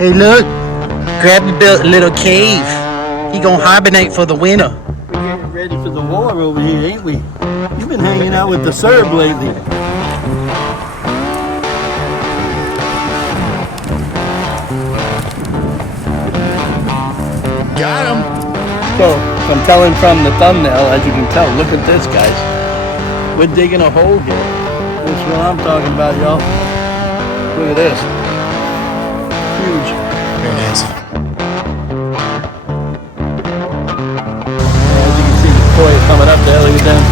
Hey, look. Grabby built a little cave. He gonna hibernate for the winter. We're getting ready for the war over here, ain't we? You've been hanging out with the Serb lately. Got him. So, I'm telling from the thumbnail, as you can tell, look at this, guys. We're digging a hole here. This is what I'm talking about, y'all. Look at this. Huge. Very nice. As you can see, the koi is coming up there. Look at them.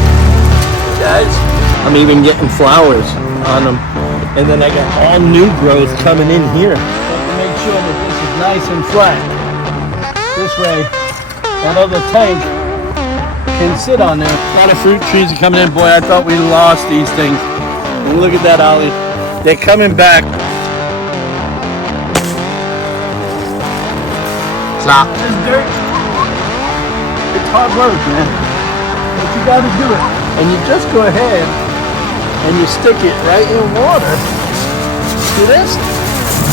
Guys, I'm even getting flowers on them. And then I got all new growth coming in here. So to make sure that this is nice and flat. This way, that other tank can sit on there. A lot of fruit trees are coming in. Boy, I thought we lost these things. And look at that, Ollie. They're coming back. Flop. This dirt, it's hard work, man. But you gotta do it. And you just go ahead and you stick it right in water. See this?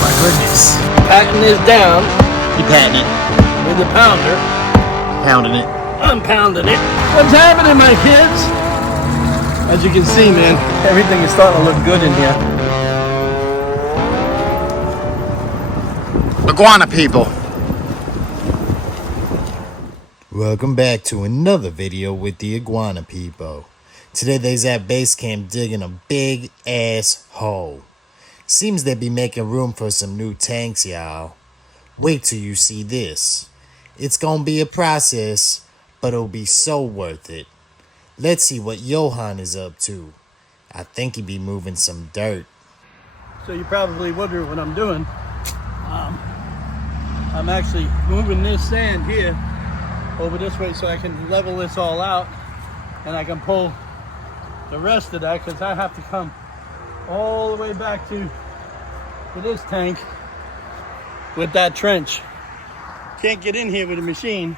My goodness. Patting this down You patting it. with a pounder. Pounding it. I'm pounding it. What's happening, my kids? As you can see, man, everything is starting to look good in here. Iguana people. Welcome back to another video with the Iguana people. Today they's at base camp digging a big ass hole. Seems they be making room for some new tanks, y'all. Wait till you see this. It's gonna be a process, but it'll be so worth it. Let's see what Johan is up to. I think he be moving some dirt. So you probably wonder what I'm doing. I'm actually moving this sand here over this way so I can level this all out and I can pull the rest of that, because I have to come all the way back to this tank with that trench. Can't get in here with a machine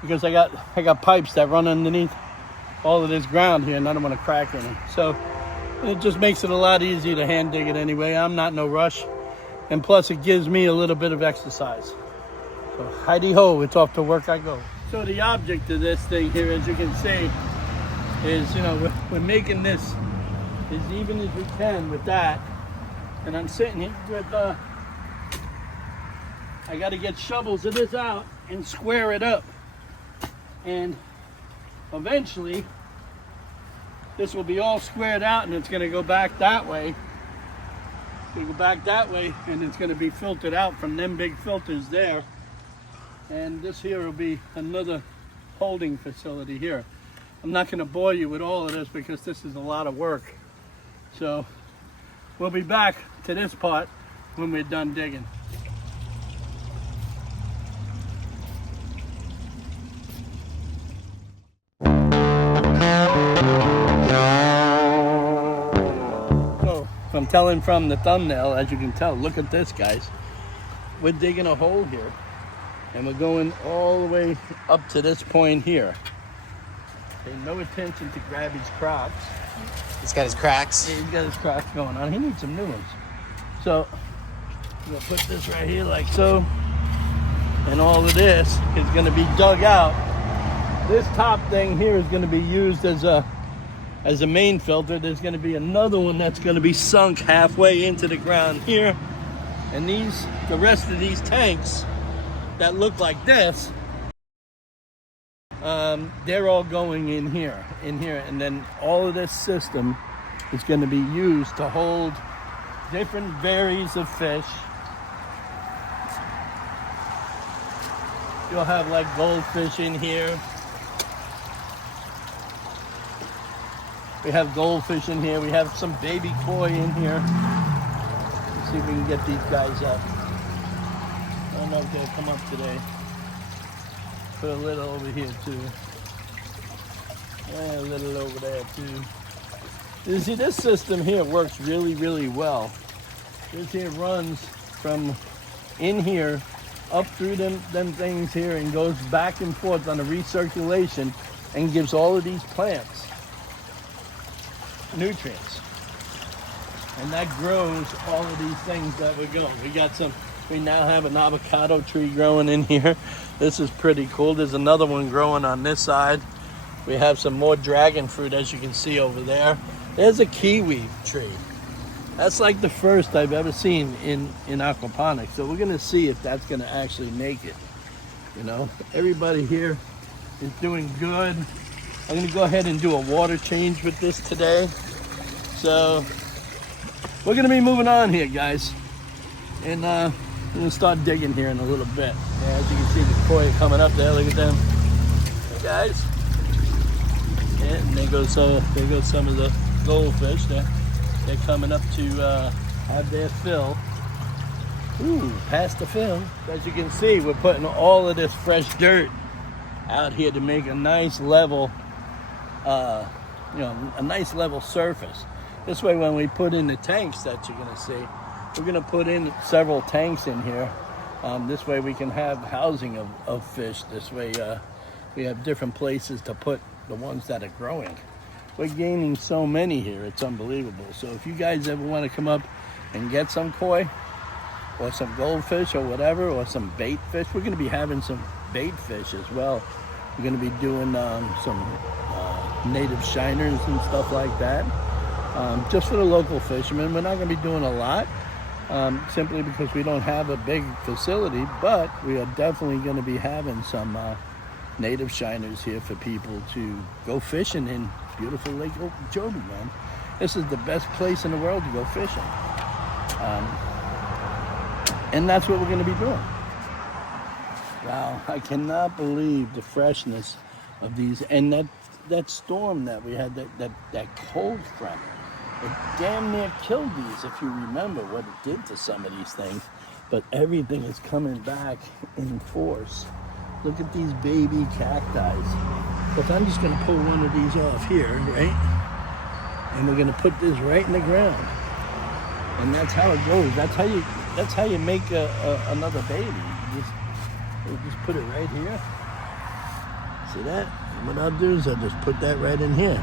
because I got pipes that run underneath all of this ground here and I don't want to crack any. So it just makes it a lot easier to hand dig it anyway. I'm not in no rush, and plus it gives me a little bit of exercise. So heidi ho, it's off to work I go. So the object of this thing here, as you can see, is, you know, we're making this as even as we can with that. And I'm sitting here with, I got to get shovels of this out and square it up. And eventually, this will be all squared out and it's going to go back that way. It's going to go back that way and it's going to be filtered out from them big filters there. And this here will be another holding facility here. I'm not going to bore you with all of this because this is a lot of work. So we'll be back to this part when we're done digging. So I'm telling from the thumbnail, as you can tell, look at this, guys. We're digging a hole here. And we're going all the way up to this point here. Pay no attention to Grabby's crops. He's got his cracks. Yeah, he's got his cracks going on. He needs some new ones. So, we'll put this right here like so. And all of this is going to be dug out. This top thing here is going to be used as a main filter. There's going to be another one that's going to be sunk halfway into the ground here. And the rest of these tanks that look like this, they're all going in here, and then all of this system is going to be used to hold different varieties of fish. You'll have like goldfish in here. We have goldfish in here. We have some baby koi in here. Let's see if we can get these guys up. I don't know if they'll come up today. Put a little over here too. And a little over there too. You see, this system here works really, really well. This here runs from in here up through them things here and goes back and forth on a recirculation and gives all of these plants nutrients. And that grows all of these things that we're going. We got some We now have an avocado tree growing in here. This is pretty cool. There's another one growing on this side. We have some more dragon fruit, as you can see over there. There's a kiwi tree. That's like the first I've ever seen in aquaponics. So we're gonna see if that's gonna actually make it. You know, everybody here is doing good. I'm gonna go ahead and do a water change with this today. So we're gonna be moving on here, guys. And we're gonna start digging here in a little bit. Yeah, as you can see the koi coming up there, look at them. Hey guys. Yeah, and there goes some of the goldfish. They're coming up to have their fill. Ooh, past the fill. As you can see, we're putting all of this fresh dirt out here to make a nice level, a nice level surface. This way, when we put in the tanks that you're gonna see, we're gonna put in several tanks in here. This way we can have housing of fish. This way we have different places to put the ones that are growing. We're gaining so many here, it's unbelievable. So if you guys ever want to come up and get some koi or some goldfish or whatever, or some bait fish, we're going to be having some bait fish as well. We're going to be doing some native shiners and stuff like that, just for the local fishermen. We're not going to be doing a lot, simply because we don't have a big facility, but we are definitely going to be having some native shiners here for people to go fishing in beautiful Lake Okeechobee, man. This is the best place in the world to go fishing. And that's what we're going to be doing. Wow, I cannot believe the freshness of these. And that storm that we had, that cold front, it damn near killed these, if you remember what it did to some of these things. But everything is coming back in force. Look at these baby cacti. But I'm just going to pull one of these off here, right? And we're going to put this right in the ground. And that's how it goes. That's how you make another baby. You just put it right here. See that? And what I'll do is I'll just put that right in here.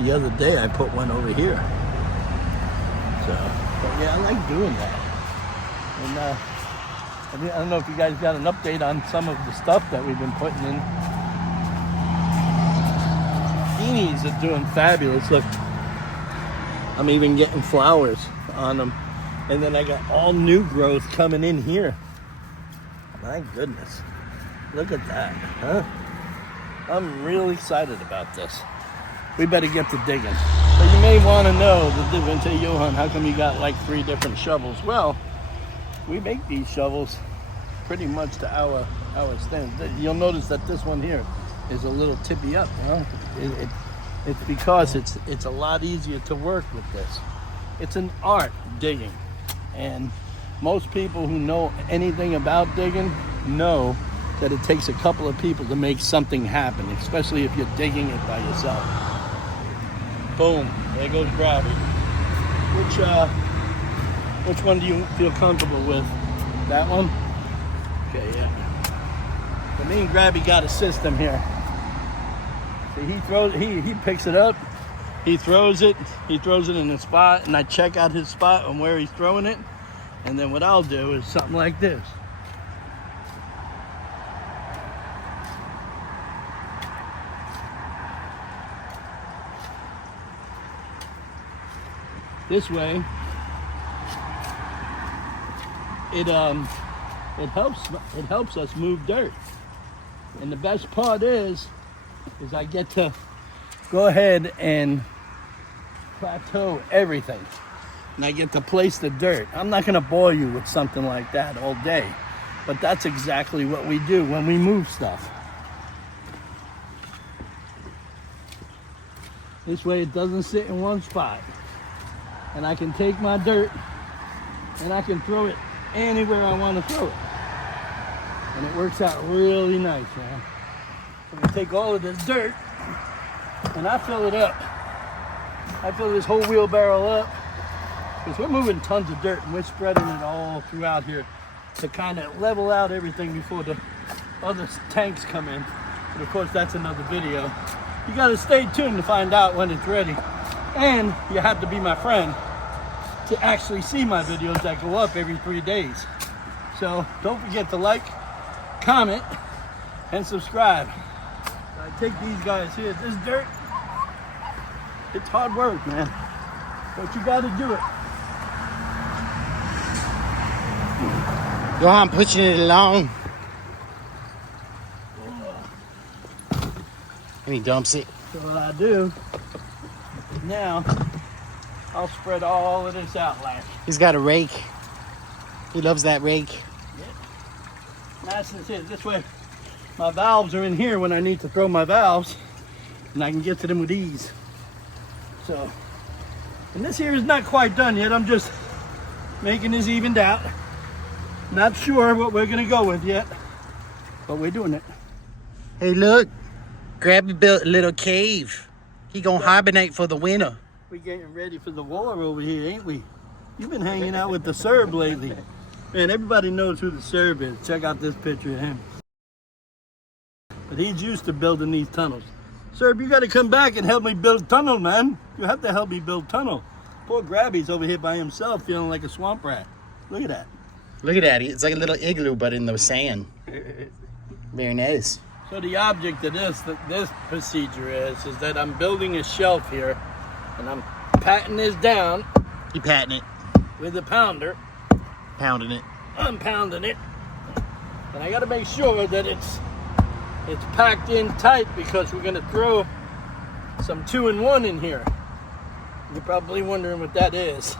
The other day I put one over here. So, but yeah, I like doing that. And I don't know if you guys got an update on some of the stuff that we've been putting in. Beanies are doing fabulous. Look, I'm even getting flowers on them. And then I got all new growth coming in here. My goodness. Look at that, huh? I'm really excited about this. We better get to digging. But you may want to know the difference. Hey, Johan, how come you got like 3 different shovels? Well, we make these shovels pretty much to our standards. You'll notice that this one here is a little tippy up. Huh? It's because it's a lot easier to work with this. It's an art, digging. And most people who know anything about digging know that it takes a couple of people to make something happen, especially if you're digging it by yourself. Boom, there goes Grabby. Which one do you feel comfortable with? That one? Okay, yeah. But me and Grabby got a system here. See, he picks it up, he throws it in a spot, and I check out his spot on where he's throwing it. And then what I'll do is something like this. This way, it helps us move dirt. And the best part is I get to go ahead and plateau everything. And I get to place the dirt. I'm not gonna bore you with something like that all day, but that's exactly what we do when we move stuff. This way it doesn't sit in one spot. And I can take my dirt and I can throw it anywhere I want to throw it. And it works out really nice, man. So I take all of this dirt and I fill it up. I fill this whole wheelbarrow up because we're moving tons of dirt and we're spreading it all throughout here to kind of level out everything before the other tanks come in. But of course, that's another video. You got to stay tuned to find out when it's ready. And you have to be my friend to actually see my videos that go up every 3 days. So don't forget to like, comment, and subscribe. I take these guys here. This dirt, it's hard work, man. But you got to do it. Johan pushing it along. And he dumps it. So what I do now, I'll spread all of this out like. He's got a rake. He loves that rake. Nice and it. This way, my valves are in here when I need to throw my valves, and I can get to them with ease. So, and this here is not quite done yet. I'm just making this evened out. Not sure what we're gonna go with yet, but we're doing it. Hey, look. Grabby built a little cave. He gonna hibernate for the winter. We're getting ready for the war over here, ain't we? You've been hanging out with the Serb lately. Man, everybody knows who the Serb is. Check out this picture of him. But he's used to building these tunnels. Serb, you gotta come back and help me build tunnel, man. You have to help me build tunnel. Poor Grabby's over here by himself feeling like a swamp rat. Look at that. Look at that. It's like a little igloo, but in the sand. Very nice. So the object of this procedure is that I'm building a shelf here, and I'm patting this down. You patting it. With a pounder. Pounding it. I'm pounding it. And I gotta make sure that it's packed in tight because we're gonna throw some 2-in-1 in here. You're probably wondering what that is.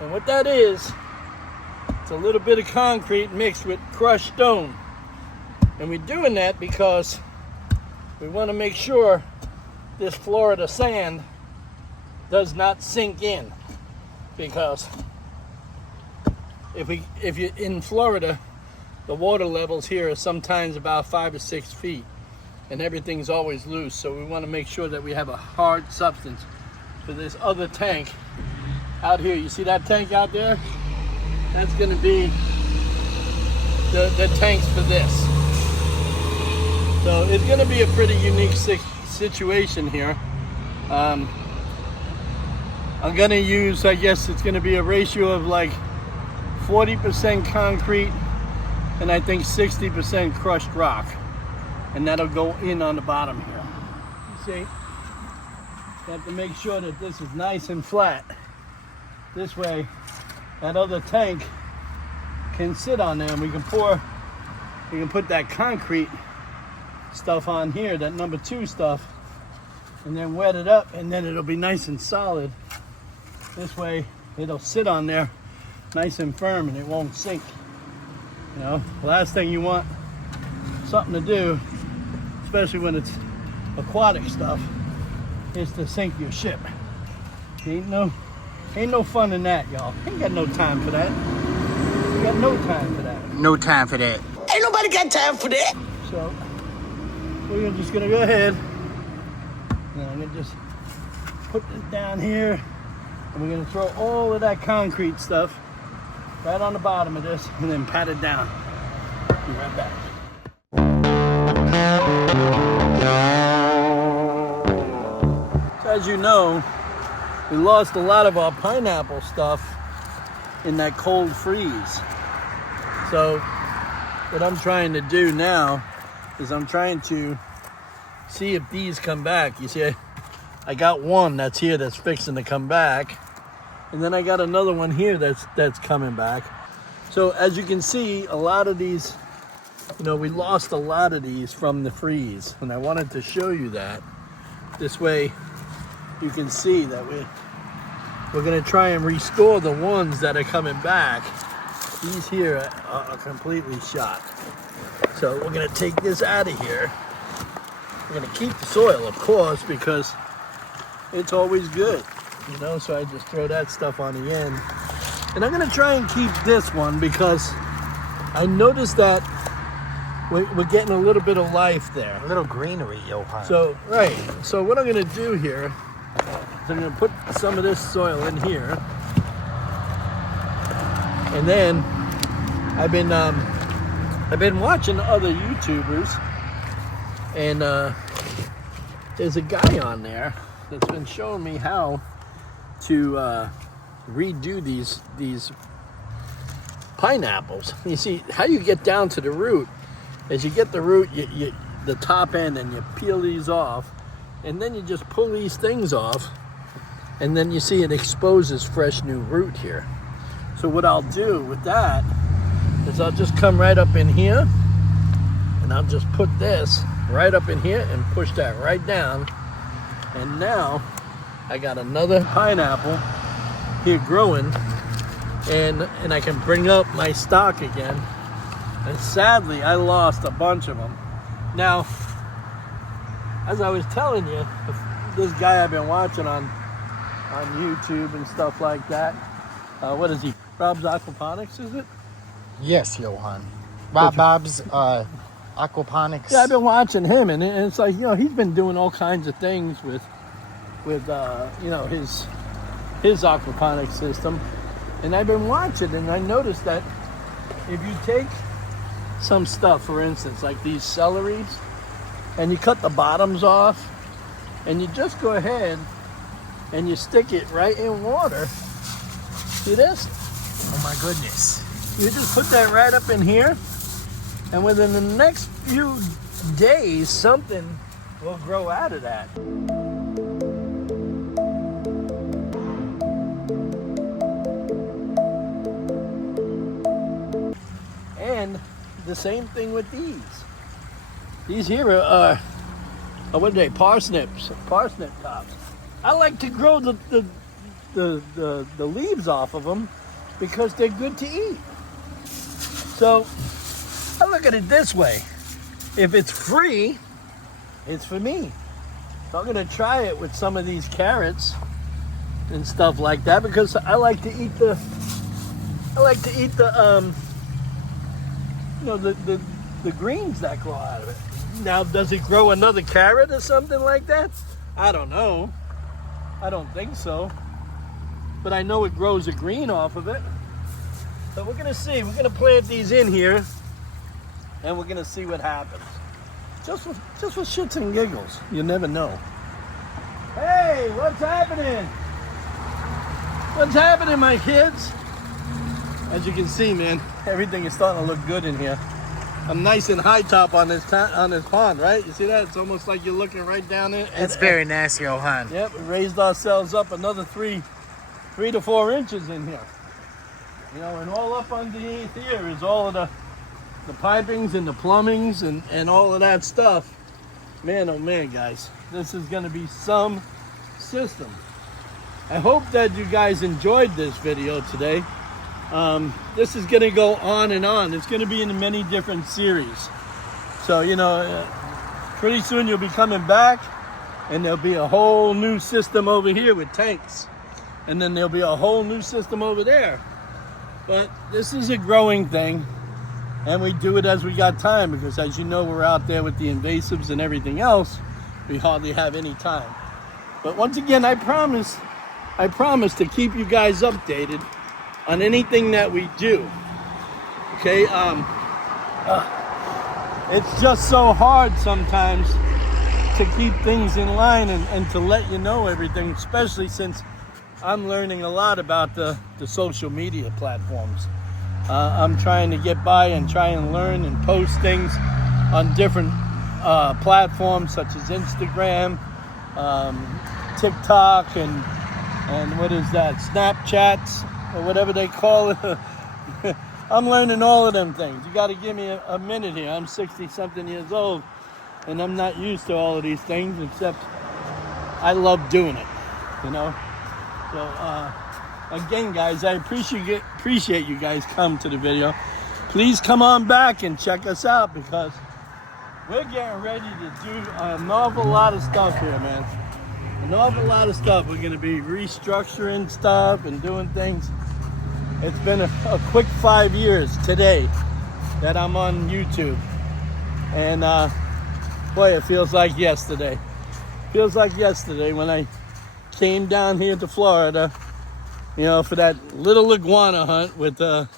And what that is, it's a little bit of concrete mixed with crushed stone. And we're doing that because we want to make sure this Florida sand does not sink in. Because if you're in Florida, the water levels here are sometimes about 5 or 6 feet, and everything's always loose. So we want to make sure that we have a hard substance for this other tank out here. You see that tank out there? That's going to be the tanks for this. So it's going to be a pretty unique situation here. I'm going to use, I guess it's going to be a ratio of like 40% concrete and I think 60% crushed rock. And that'll go in on the bottom here. You see? You have to make sure that this is nice and flat. This way, that other tank can sit on there and we can put that concrete stuff on here, that number 2 stuff, and then wet it up, and then it'll be nice and solid. This way it'll sit on there nice and firm and it won't sink. You know, the last thing you want something to do, especially when it's aquatic stuff, is to sink your ship. Ain't no fun in that, y'all. Ain't got no time for that. We got no time for that. No time for that. Ain't nobody got time for that. So we're just gonna go ahead and I'm gonna just put this down here, and we're gonna throw all of that concrete stuff right on the bottom of this and then pat it down. Be right back. So as you know, we lost a lot of our pineapple stuff in that cold freeze. So what I'm trying to do now is I'm trying to see if these come back. You see, I got one that's here that's fixing to come back, and then I got another one here that's coming back. So as you can see, a lot of these, you know, we lost a lot of these from the freeze, and I wanted to show you that. This way you can see that we're gonna try and restore the ones that are coming back. These here are completely shot. So we're gonna take this out of here. We're gonna keep the soil, of course, because it's always good, you know, so I just throw that stuff on the end. And I'm gonna try and keep this one because I noticed that we're getting a little bit of life there. A little greenery, Johan. So, right, so what I'm gonna do here is I'm gonna put some of this soil in here. And then I've been watching other YouTubers, and there's a guy on there that's been showing me how to redo these pineapples. You see, how you get down to the root is you get the root, the top end, and you peel these off, and then you just pull these things off, and then you see it exposes fresh new root here. So what I'll do with that is I'll just come right up in here, and I'll just put this right up in here and push that right down, and now I got another pineapple here growing, and I can bring up my stock again. And sadly, I lost a bunch of them. Now, as I was telling you, this guy I've been watching on YouTube and stuff like that, what is he? Rob's Aquaponics, is it? Yes, Johan. Bob's Aquaponics. Yeah, I've been watching him, and it's like, you know, he's been doing all kinds of things with you know, his aquaponics system. And I've been watching, and I noticed that if you take some stuff, for instance, like these celeries, and you cut the bottoms off, and you just go ahead and you stick it right in water. See this? Oh my goodness. You just put that right up in here, and within the next few days, something will grow out of that. And the same thing with these. These here are what are they? Parsnip tops. I like to grow the leaves off of them because they're good to eat. So I look at it this way: if it's free, it's for me. So I'm gonna try it with some of these carrots and stuff like that because I like to eat the you know, the greens that grow out of it. Now, does it grow another carrot or something like that? I don't know. I don't think so. But I know it grows a green off of it. So we're gonna see. We're gonna plant these in here, and we're gonna see what happens. Just for shits and giggles. You never know. Hey, what's happening? What's happening, my kids? As you can see, man, everything is starting to look good in here. I'm nice and high top on this pond, right? You see that? It's almost like you're looking right down it. It's very nice, Johan. Yep, we raised ourselves up another 3 to 4 inches in here. You know, and all up underneath here is all of the pipings and the plumbings and all of that stuff. Man, oh man, guys, this is gonna be some system. I hope that you guys enjoyed this video today. This is going to go on and on. It's going to be in many different series. So, you know, pretty soon you'll be coming back, and there'll be a whole new system over here with tanks. And then there'll be a whole new system over there. But this is a growing thing, and we do it as we got time, because as you know, we're out there with the invasives and everything else. We hardly have any time. But once again, I promise to keep you guys updated on anything that we do. Okay, it's just so hard sometimes to keep things in line and to let you know everything, especially since I'm learning a lot about the social media platforms. I'm trying to get by and try and learn and post things on different platforms such as Instagram, TikTok, and what is that, Snapchats, or whatever they call it. I'm learning all of them things. You got to give me a minute here. I'm 60-something years old, and I'm not used to all of these things, except I love doing it, you know? So, again, guys, I appreciate you guys come to the video. Please come on back and check us out, because we're getting ready to do an awful lot of stuff here, man. An awful lot of stuff. We're going to be restructuring stuff and doing things. It's been a quick 5 years today that I'm on YouTube. And boy, it feels like yesterday. Feels like yesterday when I came down here to Florida, you know, for that little iguana hunt with a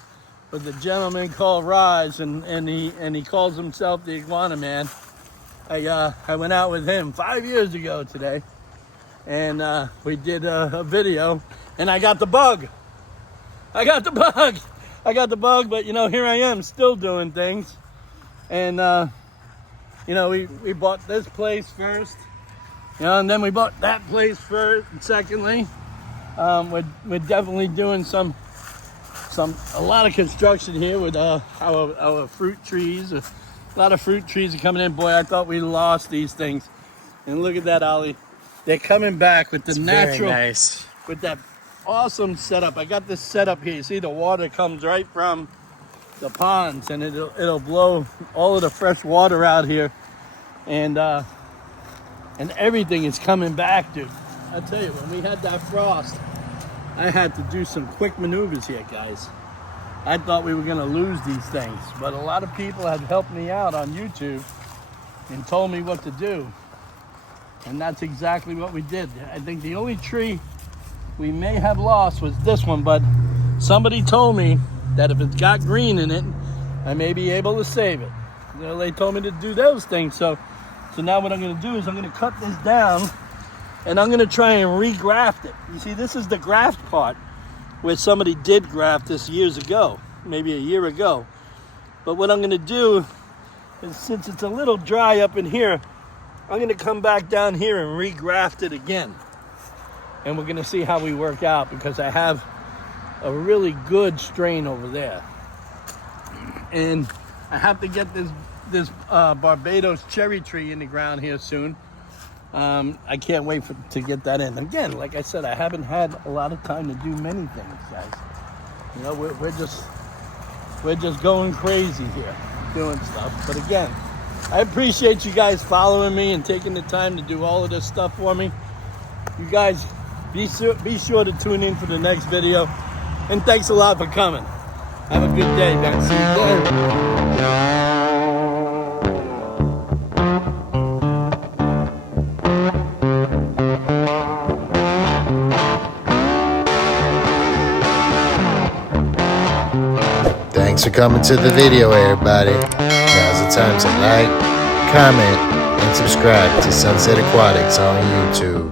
gentleman called Raj, and he calls himself the Iguana Man. I went out with him 5 years ago today. And we did a video, and I got the bug. I I got the bug, but you know, here I am still doing things. And you know, we bought this place first, you know, and then we bought that place first. And secondly, we're definitely doing a lot of construction here with our fruit trees. A lot of fruit trees are coming in. Boy, I thought we lost these things. And look at that, Ollie. They're coming back with the natural, very nice. with that awesome setup. I got this setup here. You see the water comes right from the ponds, and it'll blow all of the fresh water out here, and everything is coming back, dude. I tell you, when we had that frost, I had to do some quick maneuvers here, guys. I thought we were gonna lose these things, but a lot of people have helped me out on YouTube and told me what to do, and that's exactly what we did. I think the only tree we may have lost was this one, but somebody told me that if it's got green in it, I may be able to save it. You know, they told me to do those things. So now what I'm gonna do is I'm gonna cut this down and I'm gonna try and regraft it. You see, this is the graft part where somebody did graft this years ago, maybe a year ago. But what I'm gonna do is, since it's a little dry up in here, I'm gonna come back down here and regraft it again. And we're gonna see how we work out, because I have a really good strain over there, and I have to get this Barbados cherry tree in the ground here soon. I can't wait to get that in. Again, like I said, I haven't had a lot of time to do many things, guys. You know, we're just going crazy here doing stuff. But again, I appreciate you guys following me and taking the time to do all of this stuff for me. You guys, be sure to tune in for the next video. And thanks a lot for coming. Have a good day, man. See you then. Thanks for coming to the video, everybody. Now's the time to like, comment, and subscribe to Sunset Aquatics on YouTube.